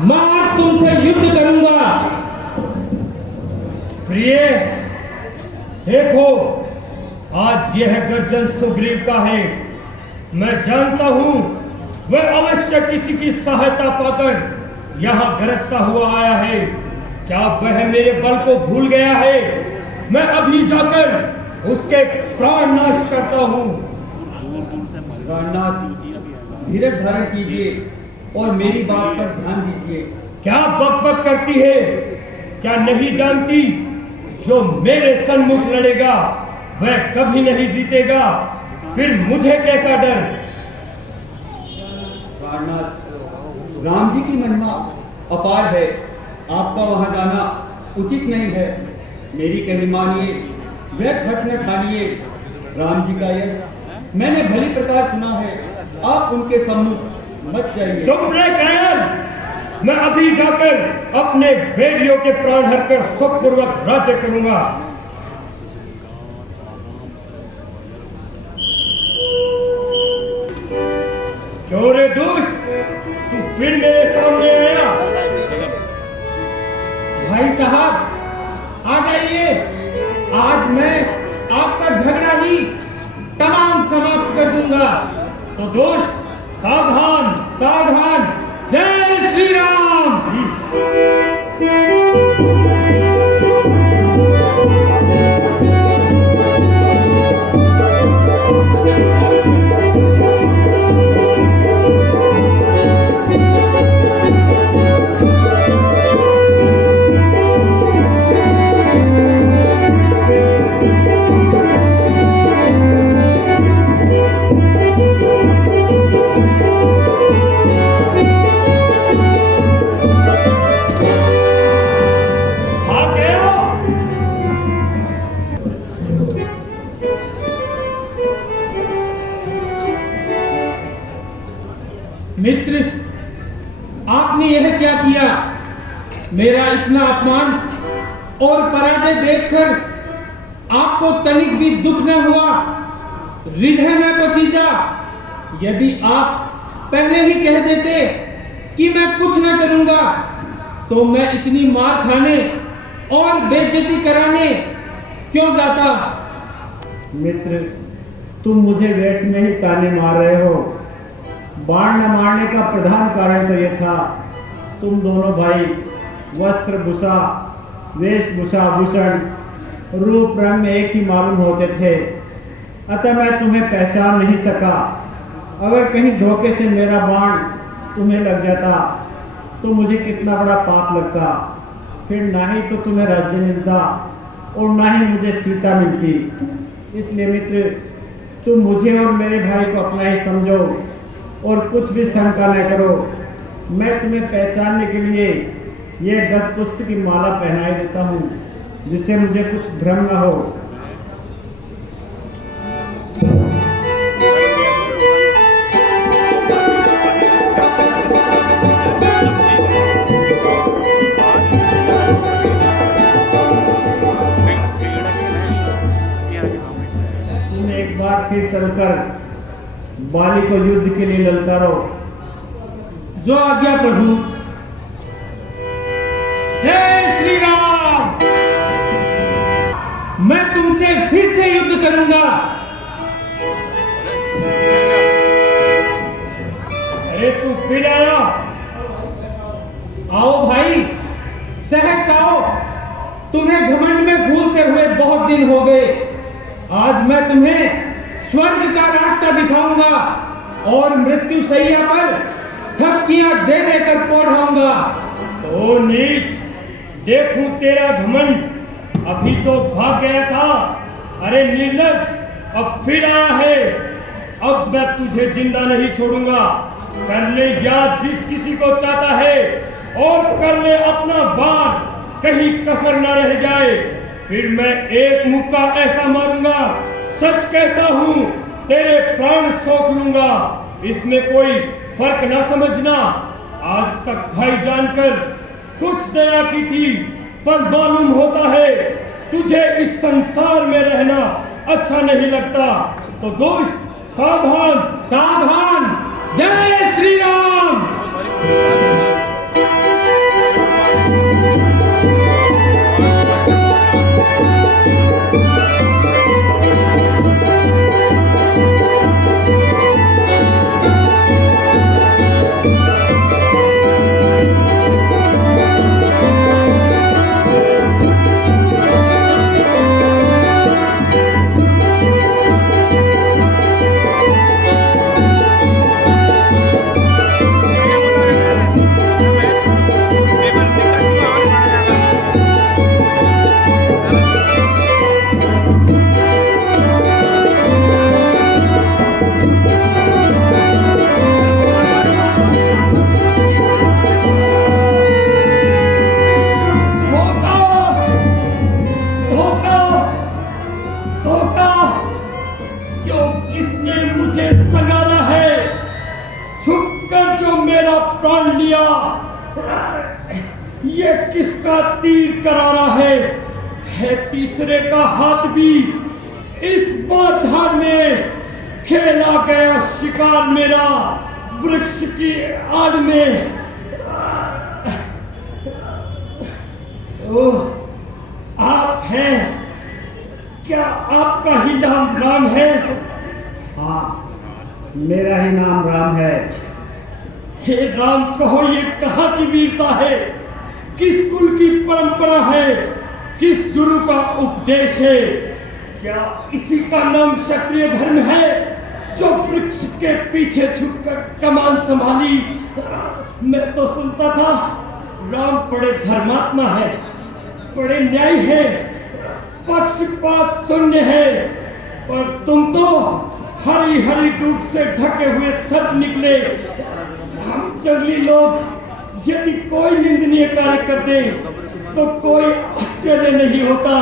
मैं आज तुमसे युद्ध करूंगा। प्रिय, देखो, आज यह गर्जन सुग्रीव का है। मैं जानता हूं वह अवश्य किसी की सहायता पाकर यहां गरजता हुआ आया है। क्या वह मेरे बल को भूल गया है? मैं अभी जाकर उसके प्राण नाश करता हूं। प्राणनाथ, धीरज धारण कीजिए और मेरी बात पर ध्यान दीजिए। क्या बकबक करती है? क्या नहीं जानती जो मेरे सन्मुख लड़ेगा वह कभी नहीं जीतेगा? फिर मुझे कैसा डर? प्राणनाथ, राम जी की महिमा अपार है। आपका वहां जाना उचित नहीं है। मेरी कही मानिए, वह खट न ठानिए। राम जी का यश मैंने भली प्रकार सुना है। आप उनके सम्मुख मत जाइए। चुप रहे कायर! मैं अभी जाकर अपने बेलियों के प्राण हरकर सुखपूर्वक राज्य करूंगा। क्यों रे दुष्ट, तू फिर मेरे सामने आया? भाई साहब, आ जाइए। आज मैं आपका झगड़ा ही तमाम समाप्त कर दूंगा। तो दोस्त, सावधान सावधान। जय श्री राम। मित्र, आपने यह क्या किया? मेरा इतना अपमान और पराजय देखकर आपको तनिक भी दुख न हुआ, हृदय न पसीजा? यदि आप पहले ही कह देते कि मैं कुछ न करूंगा, तो मैं इतनी मार खाने और बेइज्जती कराने क्यों जाता? मित्र, तुम मुझे व्यर्थ में ही ताने मार रहे हो। बाण न मारने का प्रधान कारण तो यह था, तुम दोनों भाई वस्त्र भूषा, वेशभूषा, भूषण, रूप रंग में एक ही मालूम होते थे। अतः मैं तुम्हें पहचान नहीं सका। अगर कहीं धोखे से मेरा बाण तुम्हें लग जाता तो मुझे कितना बड़ा पाप लगता। फिर ना ही तो तुम्हें राज्य मिलता और ना ही मुझे सीता मिलती। इसलिए मित्र, तुम मुझे और मेरे भाई को अपना ही समझो और कुछ भी शंका न करो। मैं तुम्हें पहचानने के लिए यह गज पुष्प की माला पहनाई देता हूँ, जिससे मुझे कुछ भ्रम न हो। तुम एक बार फिर चलकर बाली को युद्ध के लिए ललकारो। जो आज्ञा प्रभु। जय श्री राम। मैं तुमसे फिर से युद्ध करूंगा। अरे तू फिर आया? आओ भाई, सहज से आओ। तुम्हें घमंड में फूलते हुए बहुत दिन हो गए। आज मैं तुम्हें स्वर्ग का रास्ता दिखाऊंगा और मृत्यु शैया पर थपकियां दे देकर पौधाऊंगा। ओ नीच, देखूं तेरा घमंड। अभी तो भाग गया था। अरे निर्लज, अब फिर आया है। अब मैं तुझे जिंदा नहीं छोड़ूंगा। कर ले याद जिस किसी को चाहता है और कर ले अपना वार, कहीं कसर न रह जाए। फिर मैं एक मुक्का ऐसा मारूंगा, सच कहता हूं, तेरे प्राण सोख लूंगा। इसमें कोई फर्क ना समझना। आज तक भाई जानकर कुछ दया की थी, पर मालूम होता है तुझे इस संसार में रहना अच्छा नहीं लगता। तो दोस्त, सावधान सावधान। जय श्री राम। प्राण लिया। ये किसका तीर करारा है तीसरे का हाथ भी। इस बाधार में खेला गया शिकार मेरा वृक्ष की आड़ में। ओह, आप हैं क्या? आपका ही नाम राम है? हाँ, मेरा ही नाम राम है। हे राम, कहो ये कहाँ की वीरता है? किस कुल की परंपरा है? किस गुरु का उपदेश है? क्या इसी का नाम क्षत्रिय धर्म है जो वृक्ष के पीछे छुपकर कमान संभाली? मैं तो सुनता था राम बड़े धर्मात्मा है, बड़े न्यायी है, पक्षपात शून्य है, पर तुम तो हरी हरी धूप से ढके हुए सर्प निकले। हम जंगली लोग यदि कोई निंदनीय कार्य करते तो कोई आश्चर्य नहीं होता,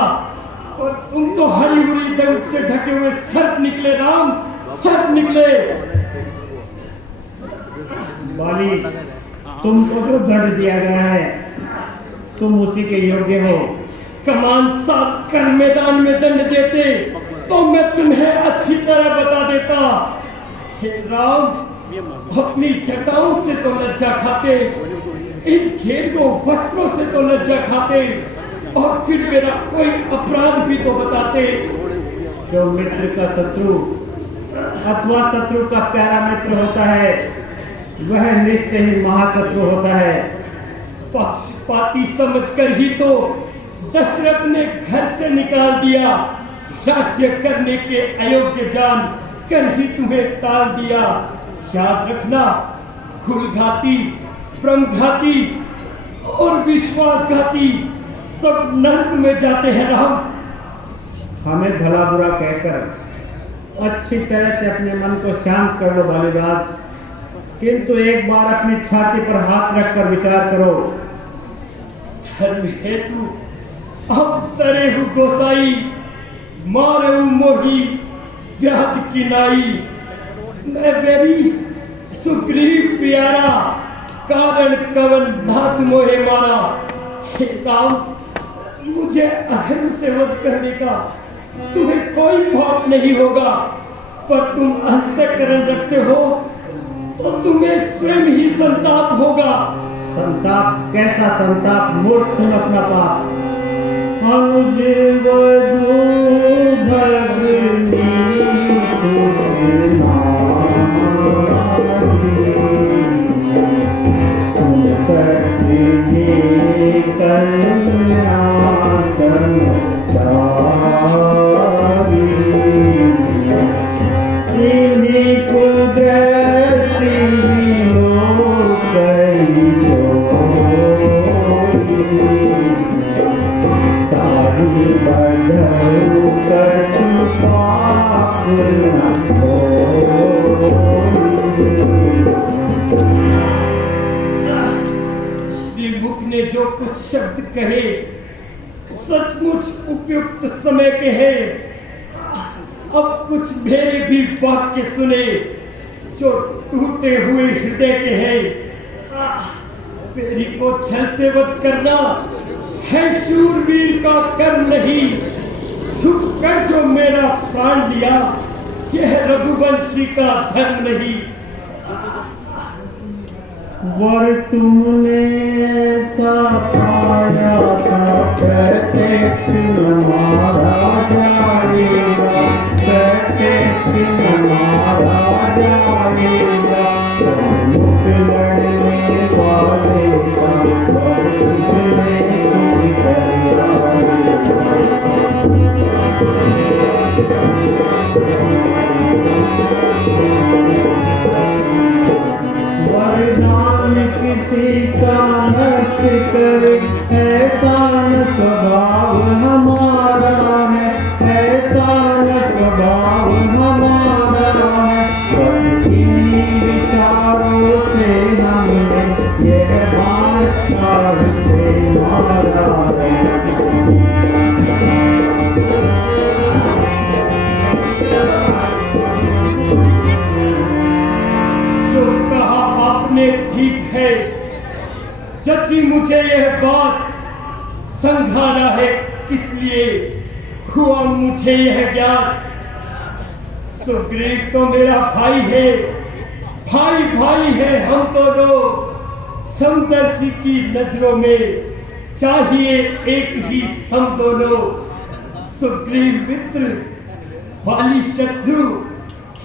और तुम तो हरी भरी धूप से ढके हुए सर्प निकले राम, सर्प निकले। बाली, तुमको तो दंड दिया गया है, तुम उसी के योग्य हो। कमान साथ कर मैदान में दंड देते तो मैं तुम्हें अच्छी तरह बता देता। हे राम, अपनी जटाओं से तो लज्जा खाते, इन घेरगो वस्त्रों से तो लज्जा खाते, और फिर मेरा कोई अपराध भी तो बताते। जो मित्र का शत्रु अथवा शत्रु का प्यारा मित्र होता है वह निश्चय ही महाशत्रु होता है। पक्षपाती समझकर ही तो दशरथ ने घर से निकाल दिया, राज्य करने के अयोग्य जान कर ही तुम्हें टाल दिया। याद रखना, घुलघाती, ब्रह्मघाती और विश्वासघाती सब नरक में जाते हैं राम। हमें भला बुरा कहकर अच्छी तरह से अपने मन को शांत कर लो बालीदास, किंतु एक बार अपनी छाती पर हाथ रखकर विचार करो। धर्म हेतु अब तरे हु गोसाई, मारे मोही व्याध की नाई। मैं बेरी सुग्रीव प्यारा, कारण कवन नाथ मोहे मारा। हे राम, मुझे अधर्म से वध करने का तुम्हें कोई भाव नहीं होगा, पर तुम अंतःकरण रखते हो तो तुम्हें स्वयं ही संताप होगा। संताप? कैसा संताप? मूर्ख, सुन अपना पाप। अनुज वधू भगनी सुन सत्य कन्या संचारी, इन्हीं कुदरती लोग कई तारी बंधु कछु पाप न श्रीमुख ने जो कुछ शब्द कहे सचमुच उपयुक्त समय के हैं। अब कुछ मेरे भी वाक्य सुने जो टूटे हुए हृदय के हैं। मेरी को छल से वध करना है शूरवीर का कर्म नहीं, झुककर जो मेरा प्राण लिया यह रघुवंशी का धर्म नहीं। वर तुमने ऐसा पाया था प्रत्यक्ष न मारा जाएगा, प्रत्यक्ष न मारा जाएगा। सन्मुख लड़ने वाले का वर तुझमें कुछ कर वरदान किसी का नष्ट करे ऐसा न स्वभाव हमारा है, ऐसा न स्वभाव हमारा है। बस इन्हीं विचारों से हमने यह बाण काढ़ से मारा है। जो कहा आपने ठीक है, जची मुझे यह बात, संघाना है किस लिए हुआ मुझे यह ज्ञात। सुग्रीव तो मेरा भाई है, भाई भाई है हम दोनों, समदर्शी की नजरों में चाहिए एक ही सम दोनों। सुग्रीव मित्र वाली शत्रु,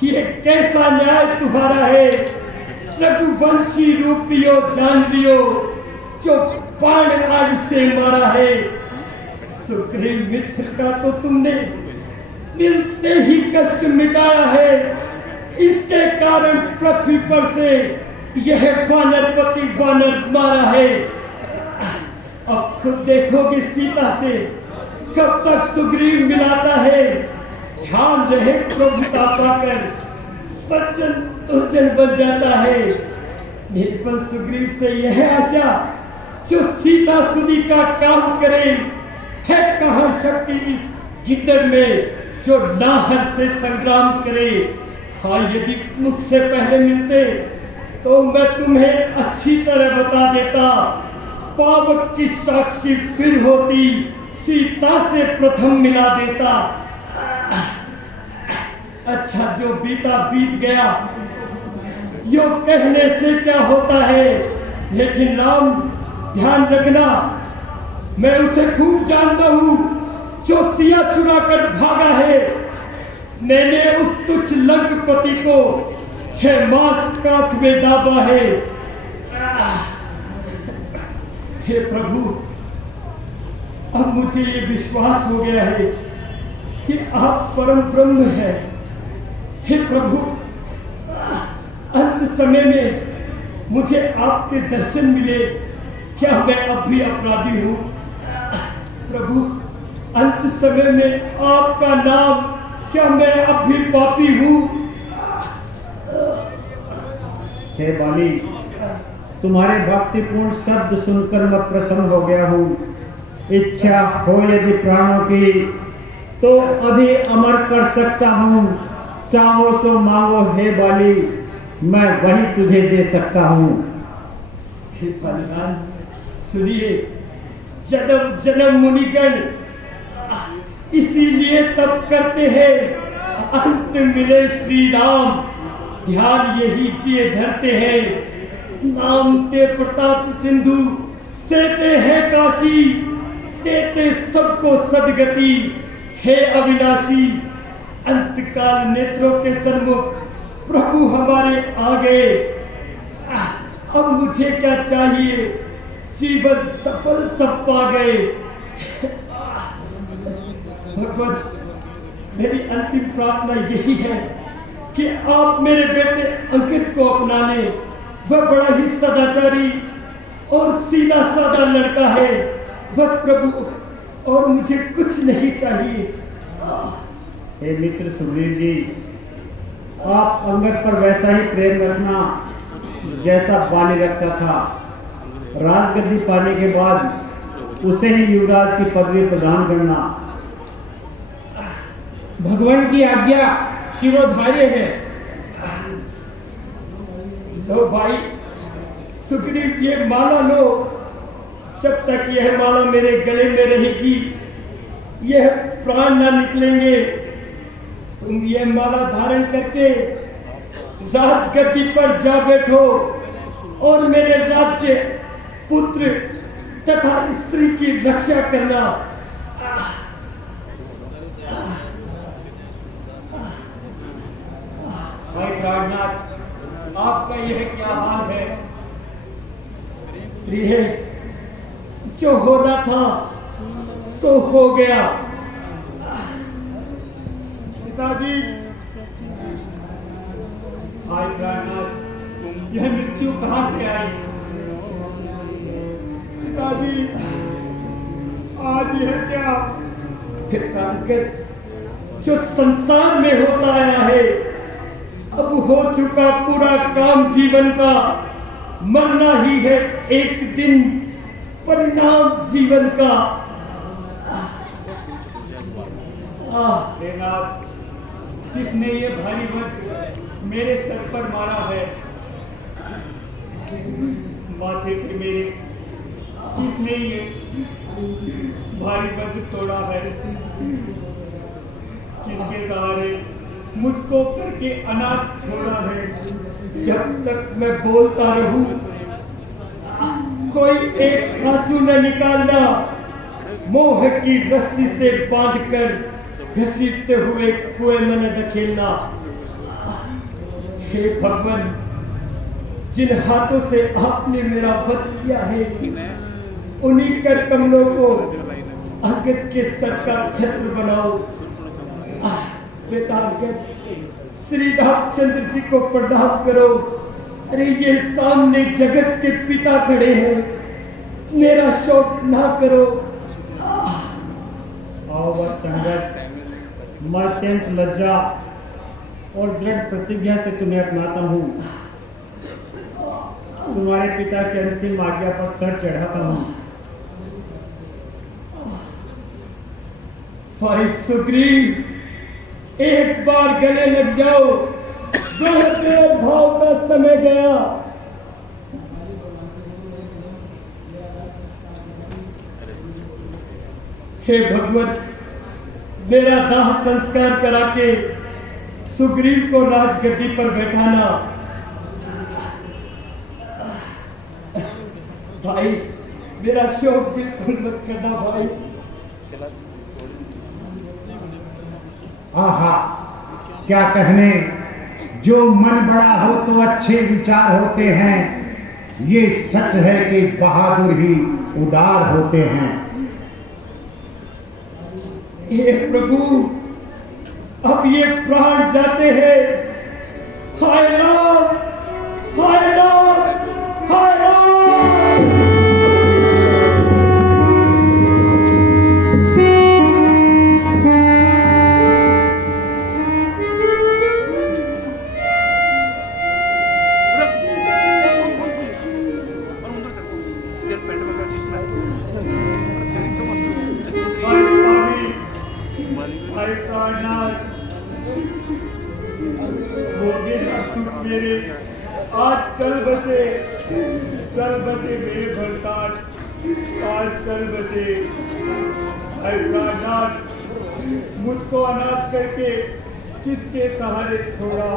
ये कैसा न्याय तुम्हारा है। रघुवंशी रूपियो जान लियो, जो बाण आज से मारा है। सुग्रीव मित्र का तो तुमने मिलते ही कष्ट मिटाया है, इसके कारण पृथ्वी पर से यह वानरपति वानर मारा है। अब खुद देखोगे सीता से कब तक सुग्रीव मिलाता है। ध्यान रहे प्रभुता पाकर सज्जन दुर्जन बन जाता है। निर्बल सुग्रीव से यह आशा, जो सीता सुधी का काम करे। है कहाँ शक्ति इस भीतर में, जो नाहर से संग्राम करे। हाँ, यदि मुझसे पहले मिलते तो मैं तुम्हें अच्छी तरह बता देता। पावक की साक्षी फिर होती, सीता से प्रथम मिला देता। अच्छा, जो बीता बीत गया, यो कहने से क्या होता है। लेकिन राम, ध्यान रखना, मैं उसे खूब जानता हूं जो सिया चुरा कर भागा है। मैंने उस तुच्छ लंकपति को 6 मास काख में दाबा है। हे प्रभु, अब मुझे ये विश्वास हो गया है कि आप परम ब्रह्म हैं। हे प्रभु, अंत समय में मुझे आपके दर्शन मिले। क्या मैं अब भी अपराधी हूँ? प्रभु, अंत समय में आपका नाम, क्या मैं अब भी पापी हूँ? हे बाली, तुम्हारे भक्तिपूर्ण शब्द सुनकर मैं प्रसन्न हो गया हूँ। इच्छा हो यदि प्राणों की, तो अभी अमर कर सकता हूँ। चाहो सो मांगो हे बाली, मैं वही तुझे दे सकता हूँ। हे बलिदान, सुनिए, जन्म जन्म मुनिगण इसीलिए तप करते हैं, अंत मिले श्री राम। ध्यान यही जिए धरते हैं, नाम ते प्रताप सिंधु सेते हैं काशी। देते सबको सदगति, हे अविनाशी। अंतकाल नेत्रों के सन्मुख प्रभु हमारे आ गए। अब मुझे क्या चाहिए, जीवन सफल सब पा गए। भगवान, मेरी अंतिम प्रार्थना यही है कि आप मेरे बेटे अंकित को अपना लें। वह बड़ा ही सदाचारी और सीधा साधा लड़का है। बस प्रभु, और मुझे कुछ नहीं चाहिए। हे मित्र सुग्रीव जी, आप अंगद पर वैसा ही प्रेम रखना जैसा बाली रखता था। राजगद्दी पाने के बाद उसे ही युवराज की पदवी प्रदान करना। भगवान की आज्ञा शिरोधार्य है। लो भाई सुग्रीव, ये माला लो। जब तक यह माला मेरे गले में रहेगी, यह प्राण न निकलेंगे। तुम ये माला धारण करके राजगद्दी पर जा बैठो और मेरे राज्य, पुत्र तथा स्त्री की रक्षा करना। भाई प्राणनाथ, आपका यह क्या हाल है? प्रिय, जो होना था सो हो गया। पिताजी, भाई प्राणनाथ, यह मृत्यु कहाँ से आई? पिताजी, आज यह क्या? अंकित, जो संसार में होता आया है, अब हो चुका पूरा काम जीवन का। मरना ही है एक दिन, परिणाम जीवन का। नाथ, किसने ये भारी वज्र मेरे सर पर मारा है? माथे पे मेरे किसने ये भारी बंध तोड़ा है? किसके सहारे मुझको करके अनाथ छोड़ा है? जब तक मैं बोलता रहूं कोई एक आंसू न निकालना, मोह की रस्सी से बांधकर घसीटते हुए कुएं में न ढकेलना। हे भगवान, जिन हाथों से आपने मेरा वध किया है उन्हीं कर कमलों को अंगद के सर का छत्र बनाओ। पिता अंगद, श्री रामचंद्र जी को प्रणाम करो। अरे ये सामने जगत के पिता खड़े हैं, मेरा शोक ना करो। आओ वत्स संगत, मैं अत्यंत लज्जा और दृढ़ प्रतिज्ञा से तुम्हें अपनाता हूँ। तुम्हारे पिता की अंतिम आज्ञा पर सर चढ़ाता हूँ। भाई सुग्रीव, एक बार गले लग जाओ, देह भाव का समय गया। हे भगवत, मेरा दाह संस्कार करा के सुग्रीव को राजगद्दी पर बैठाना। भाई, मेरा शोक बिल्कुल मत करना भाई। आहा, क्या कहने, जो मन बड़ा हो तो अच्छे विचार होते हैं। ये सच है कि बहादुर ही उदार होते हैं। हे प्रभु, अब ये प्राण जाते हैं। हाय राम, हाय राम, हाय राम। भाई प्राणनाथ, मोगे सुख मेरे आज चल बसे मेरे भरताट, आज चल बसे। भाई प्राणनाथ, मुझको अनाथ करके किसके सहारे छोड़ा?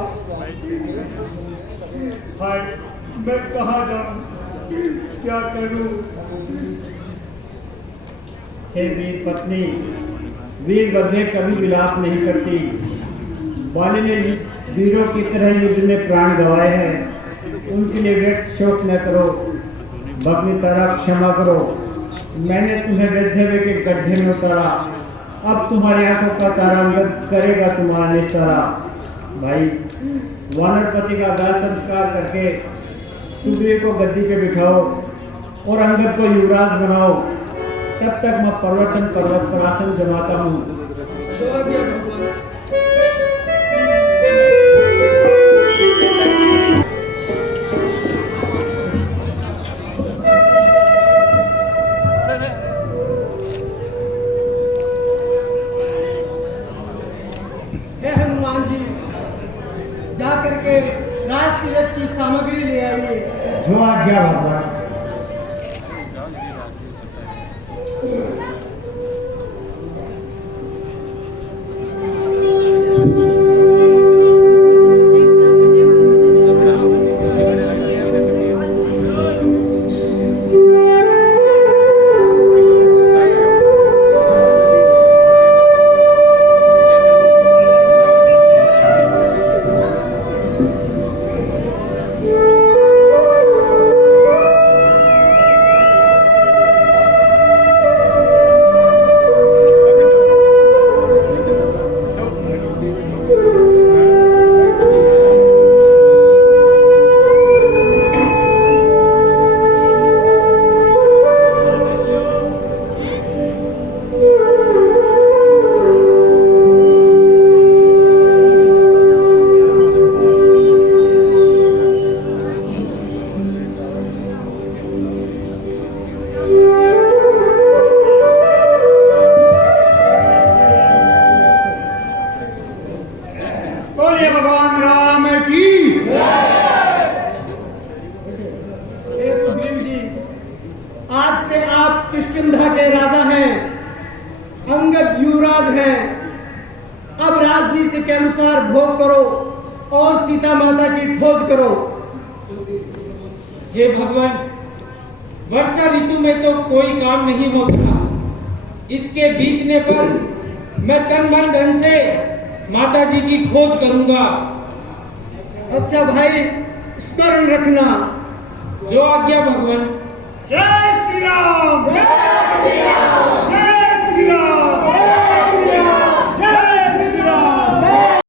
भाई, मैं कहाँ जाऊं, क्या करूं? हे वीर पत्नी, वीर बदले कभी विलाप नहीं करती। बाली ने वीरों की तरह युद्ध में प्राण गंवाए हैं, उनके लिए व्यर्थ शोक न करो। भगनी तारा, क्षमा करो, मैंने तुम्हें वैधव्य के गड्ढे में उतारा। अब तुम्हारी आंखों का तारा अंगद करेगा तुम्हारा निस्तारा। भाई, वानरपति का दाह संस्कार करके सुग्रीव को गद्दी पे बिठाओ और अंगद को युवराज बनाओ। तब तक मैं प्रवर्तन पर्वत पर आसन जमाता हूँ। हे हनुमान जी, जा करके राजतिलक की सामग्री ले आइए। जो आज्ञा भगवान। किष्किंधा के राजा हैं, अंगद युवराज हैं। अब राजनीति के अनुसार भोग करो और सीता माता की खोज करो। हे भगवान, वर्षा ऋतु में तो कोई काम नहीं होता। इसके बीतने पर मैं तन मन धन से माता जी की खोज करूंगा। अच्छा भाई, स्मरण रखना। जो आज्ञा भगवान। जय श्री राम, जय श्री राम, जय श्री राम।